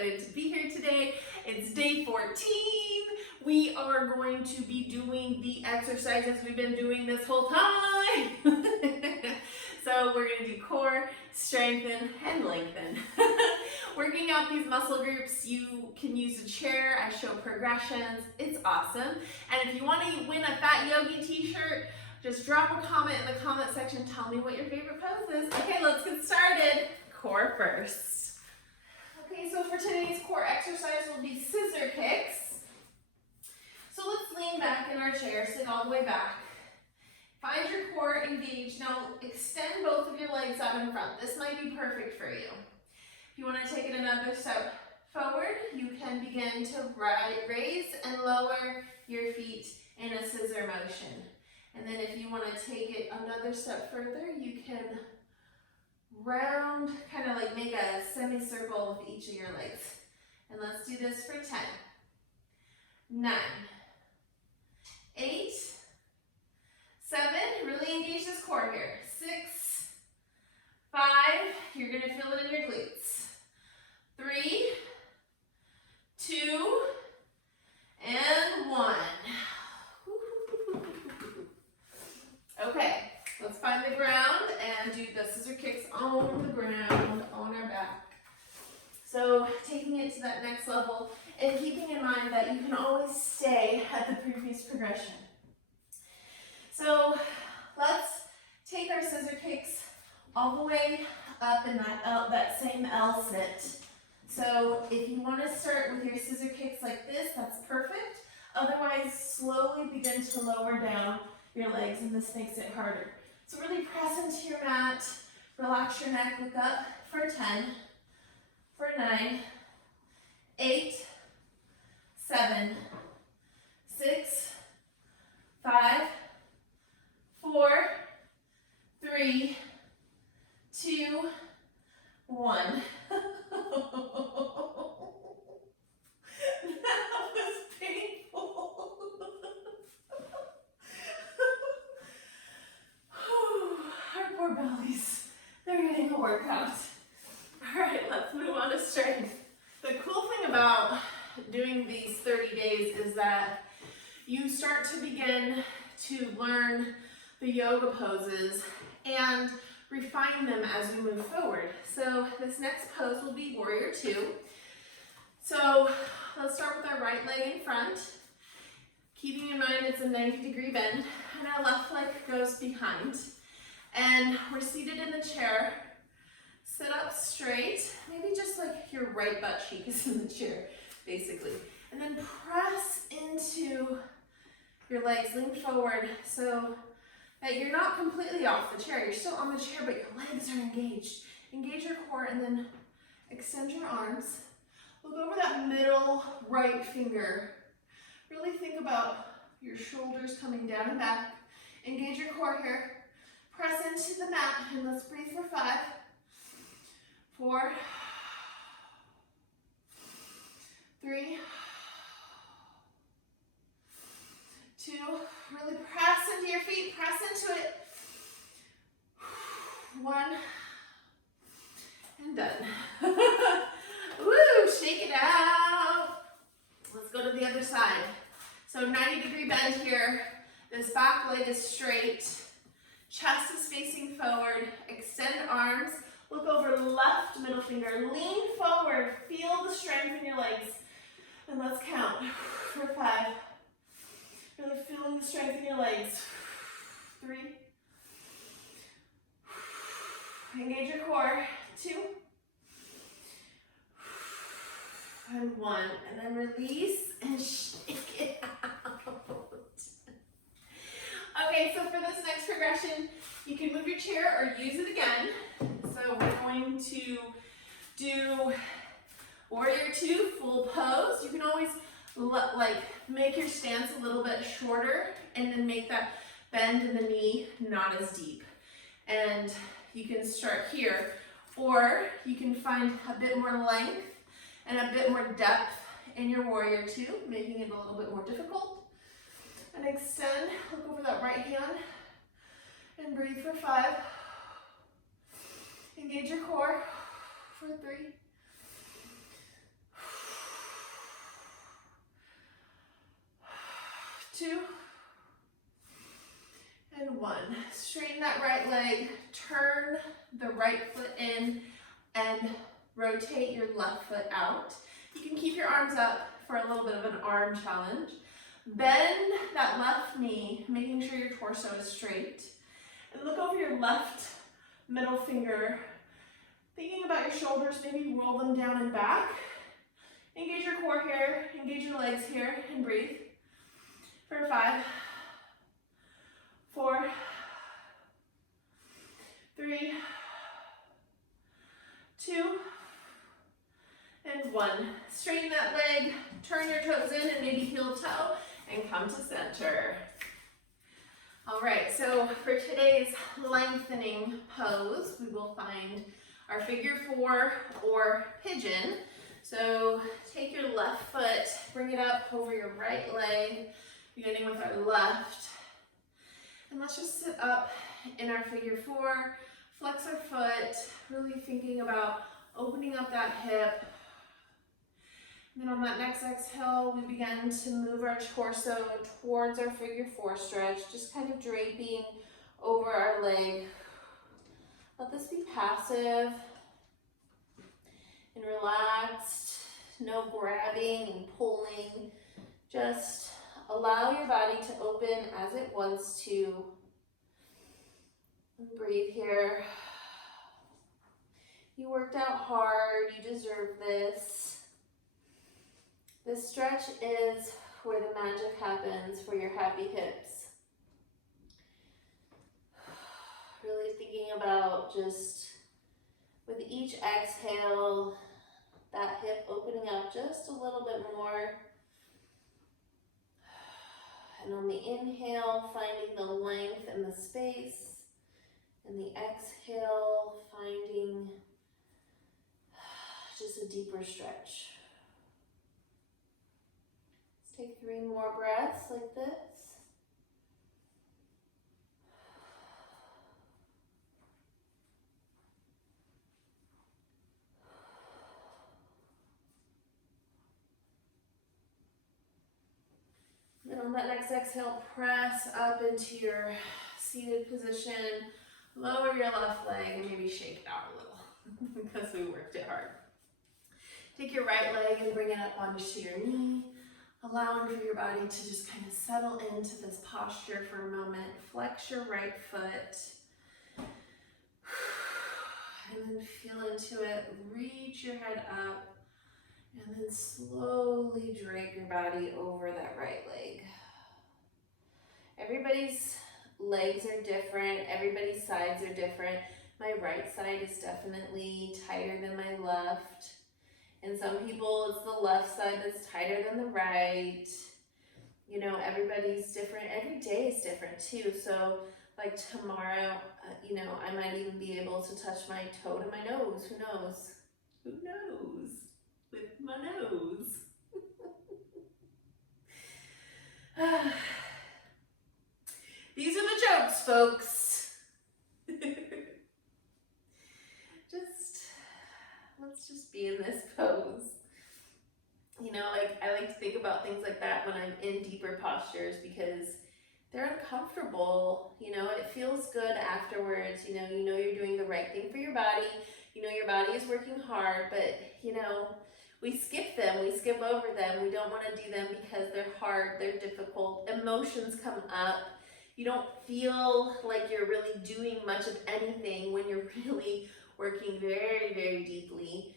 excited to be here today. It's day 14. We are going to be doing the exercises we've been doing this whole time. So we're going to do core, strengthen, and lengthen. Working out these muscle groups, you can use a chair. I show progressions. It's awesome. And if you want to win a Fat Yogi t-shirt, just drop a comment in the comment section. Tell me what your favorite pose is. Okay, let's get started. Core first. Okay, so for today's core exercise will be scissor kicks. So let's lean back in our chair, sit all the way back. Find your core engaged. Now extend both of your legs out in front. This might be perfect for you. If you want to take it another step forward, you can begin to raise and lower your feet in a scissor motion. And then if you want to take it another step further, you can round, kind of like make a semicircle with each of your legs. And let's do this for 10, 9, 8, 7, really engage this core here, 6, 5, you're going to feel it in your glutes, 3, 2, and 1. Okay, let's find the ground and do the scissor kicks on the ground, on our back. So taking it to that next level and keeping in mind that you can always stay at the previous progression. So let's take our scissor kicks all the way up in that same L sit. So if you want to start with your scissor kicks like this, that's perfect. Otherwise, slowly begin to lower down your legs, and this makes it harder. So really press into your mat, relax your neck, look up for 10, for 9, 8, 7, 6, 5, 4, 3, 2, 1. That was painful. Our poor bellies, they're getting a workout. All right, let's move on to strength. The cool thing about doing these 30 days is that you start to begin to learn the yoga poses and refine them as we move forward. So this next pose will be warrior 2. So let's start with our right leg in front, keeping in mind it's a 90-degree bend, and our left leg goes behind. And we're seated in the chair. Sit up straight, maybe just like your right butt cheek is in the chair, basically. And then press into your legs, lean forward so that you're not completely off the chair. You're still on the chair, but your legs are engaged. Engage your core and then extend your arms. Look over that middle right finger. Really think about your shoulders coming down and back. Engage your core here. Press into the mat and let's breathe for 5, 4, 3, 2, really press into your feet, press into it. 1, and done. Woo, shake it out. Let's go to the other side. So 90-degree bend here. This back leg is straight. Chest is facing forward. Extend arms. Look over left middle finger. Lean forward. Feel the strength in your legs. And let's count for 5. Really feeling the strength in your legs. 3. Engage your core. 2. And 1. And then release and shake it out. Okay, so for this next progression, you can move your chair or use it again. So we're going to do warrior 2, full pose. You can always make your stance a little bit shorter and then make that bend in the knee not as deep. And you can start here, or you can find a bit more length and a bit more depth in your warrior 2, making it a little bit more difficult. And extend, look over that right hand, and breathe for 5. Engage your core for 3. 2, and 1. Straighten that right leg, turn the right foot in, and rotate your left foot out. You can keep your arms up for a little bit of an arm challenge. Bend that left knee, making sure your torso is straight. And look over your left middle finger, thinking about your shoulders, maybe roll them down and back. Engage your core here, engage your legs here, and breathe. For 5, 4, 3, 2, and 1. Straighten that leg, turn your toes in and maybe heel toe, and come to center. All right, so for today's lengthening pose, we will find our figure 4 or pigeon. So take your left foot, bring it up over your right leg, beginning with our left. And let's just sit up in our figure 4, flex our foot, really thinking about opening up that hip. And then on that next exhale, we begin to move our torso towards our figure 4 stretch, just kind of draping over our leg. Let this be passive and relaxed, no grabbing and pulling. Just allow your body to open as it wants to. And breathe here. You worked out hard, you deserve this. This stretch is where the magic happens for your happy hips. Really thinking about just with each exhale, that hip opening up just a little bit more. And on the inhale, finding the length and the space. And the exhale, finding just a deeper stretch. Take 3 more breaths like this. Then on that next exhale, press up into your seated position. Lower your left leg and maybe shake it out a little because we worked it hard. Take your right leg and bring it up onto your knee. Allowing for your body to just kind of settle into this posture for a moment. Flex your right foot. And then feel into it. Reach your head up. And then slowly drape your body over that right leg. Everybody's legs are different. Everybody's sides are different. My right side is definitely tighter than my left. And some people, it's the left side that's tighter than the right. You know, everybody's different. Every day is different too. So like tomorrow, you know, I might even be able to touch my toe to my nose. Who knows? Who knows? With my nose. These are the jokes, folks. Let's just be in this pose. You know, like I like to think about things like that when I'm in deeper postures because they're uncomfortable. You know, it feels good afterwards. You know you're doing the right thing for your body. You know your body is working hard, but you know, we skip them, we skip over them. We don't want to do them because they're hard, they're difficult. Emotions come up. You don't feel like you're really doing much of anything when you're really working very, very deeply.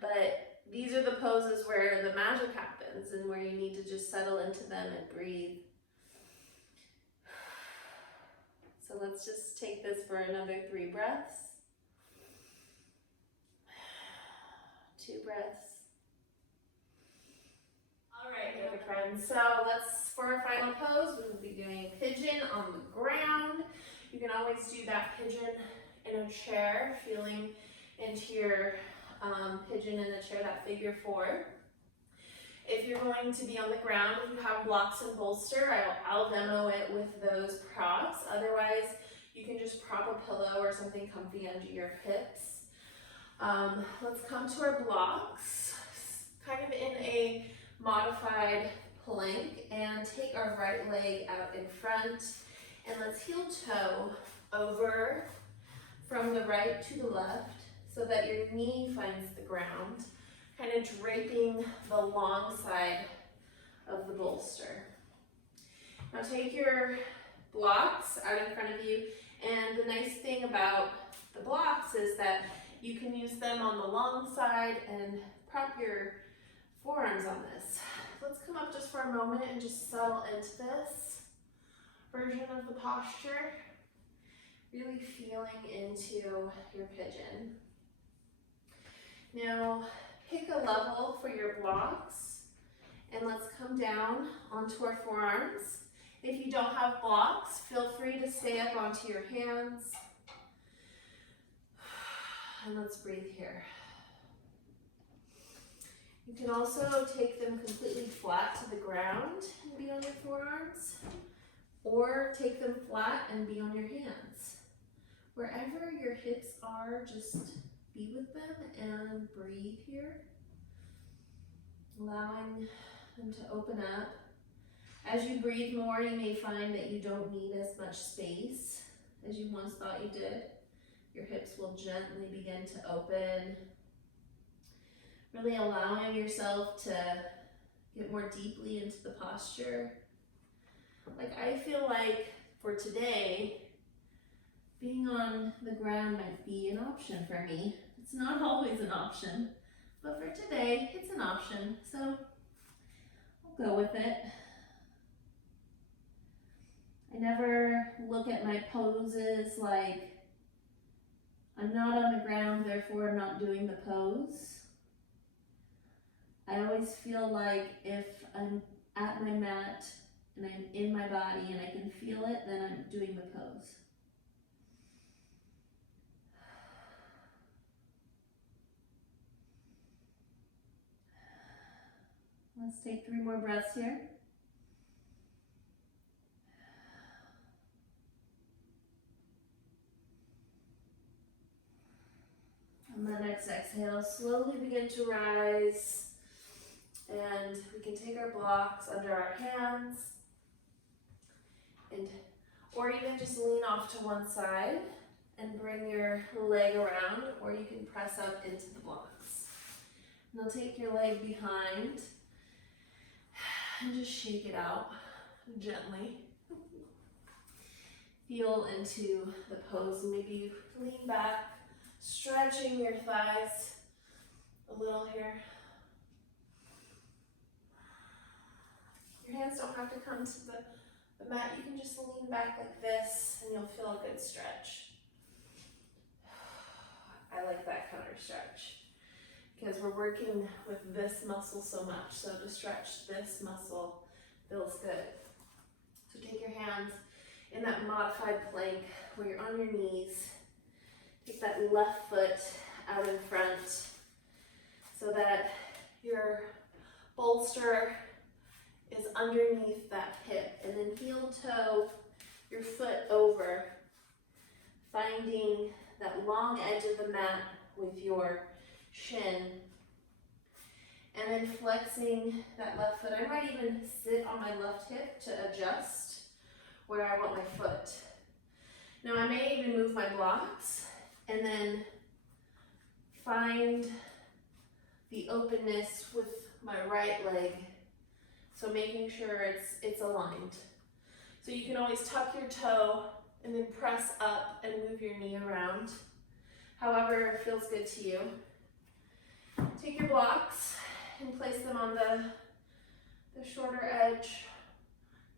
But these are the poses where the magic happens and where you need to just settle into them and breathe. So let's just take this for another 3 breaths. 2 breaths. All right, yoga friends. So for our final pose, we will be doing pigeon on the ground. You can always do that pigeon in a chair, feeling into your pigeon in a chair, that figure 4. If you're going to be on the ground, if you have blocks and bolster, I'll demo it with those props. Otherwise, you can just prop a pillow or something comfy under your hips. Let's come to our blocks, kind of in a modified plank and take our right leg out in front, and let's heel toe over from the right to the left so that your knee finds the ground, kind of draping the long side of the bolster. Now take your blocks out in front of you, and the nice thing about the blocks is that you can use them on the long side and prop your forearms on this. Let's come up just for a moment and just settle into this version of the posture, really feeling into your pigeon. Now pick a level for your blocks, and let's come down onto our forearms. If you don't have blocks, feel free to stay up onto your hands. And let's breathe here. You can also take them completely flat to the ground and be on your forearms, or take them flat and be on your hands. Wherever your hips are, just be with them and breathe here, allowing them to open up. As you breathe more, you may find that you don't need as much space as you once thought you did. Your hips will gently begin to open, really allowing yourself to get more deeply into the posture. Like, I feel like for today, being on the ground might be an option for me. It's not always an option, but for today, it's an option, so I'll go with it. I never look at my poses like I'm not on the ground, therefore I'm not doing the pose. I always feel like if I'm at my mat and I'm in my body and I can feel it, then I'm doing the pose. Let's take 3 more breaths here. On the next exhale, slowly begin to rise, and we can take our blocks under our hands, or even just lean off to one side and bring your leg around, or you can press up into the blocks. Now take your leg behind and just shake it out gently. Feel into the pose. Maybe lean back, stretching your thighs a little here. Your hands don't have to come to the mat. You can just lean back like this and you'll feel a good stretch. I like that counter stretch because we're working with this muscle so much. So to stretch this muscle feels good. So take your hands in that modified plank where you're on your knees. Take that left foot out in front so that your bolster is underneath that hip, and then heel toe your foot over, finding that long edge of the mat with your shin, and then flexing that left foot. I might even sit on my left hip to adjust where I want my foot. Now I may even move my blocks and then find the openness with my right leg. So making sure it's aligned. So you can always tuck your toe and then press up and move your knee around. However it feels good to you. Take your blocks and place them on the shorter edge.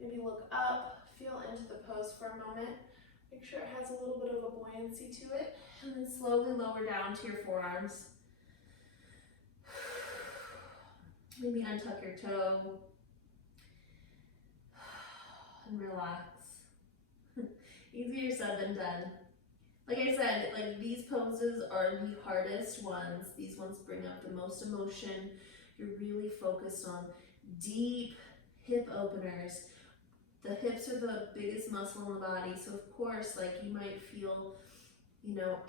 Maybe look up, feel into the pose for a moment. Make sure it has a little bit of a buoyancy to it, and then slowly lower down to your forearms. Maybe untuck your toe and relax. Easier said than done. Like I said, like these poses are the hardest ones. These ones bring up the most emotion. You're really focused on deep hip openers. The hips are the biggest muscle in the body, so of course, like you might feel,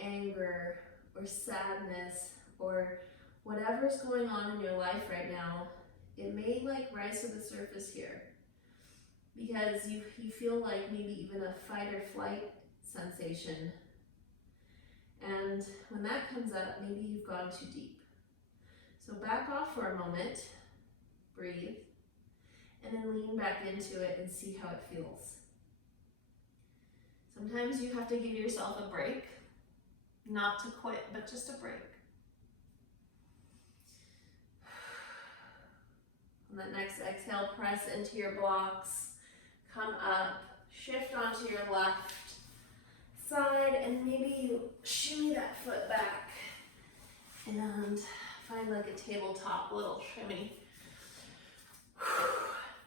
anger or sadness or whatever's going on in your life right now. it may like rise to the surface here because you feel like maybe even a fight or flight sensation. And when that comes up, maybe you've gone too deep. So back off for a moment, breathe, and then lean back into it and see how it feels. Sometimes you have to give yourself a break, not to quit, but just a break. On that next exhale, press into your blocks, come up, shift onto your left side, and maybe shimmy that foot back and find like a tabletop little shimmy.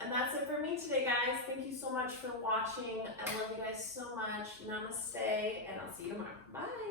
And that's it for me today, guys. Thank you so much for watching. I love you guys so much. Namaste, and I'll see you tomorrow. Bye.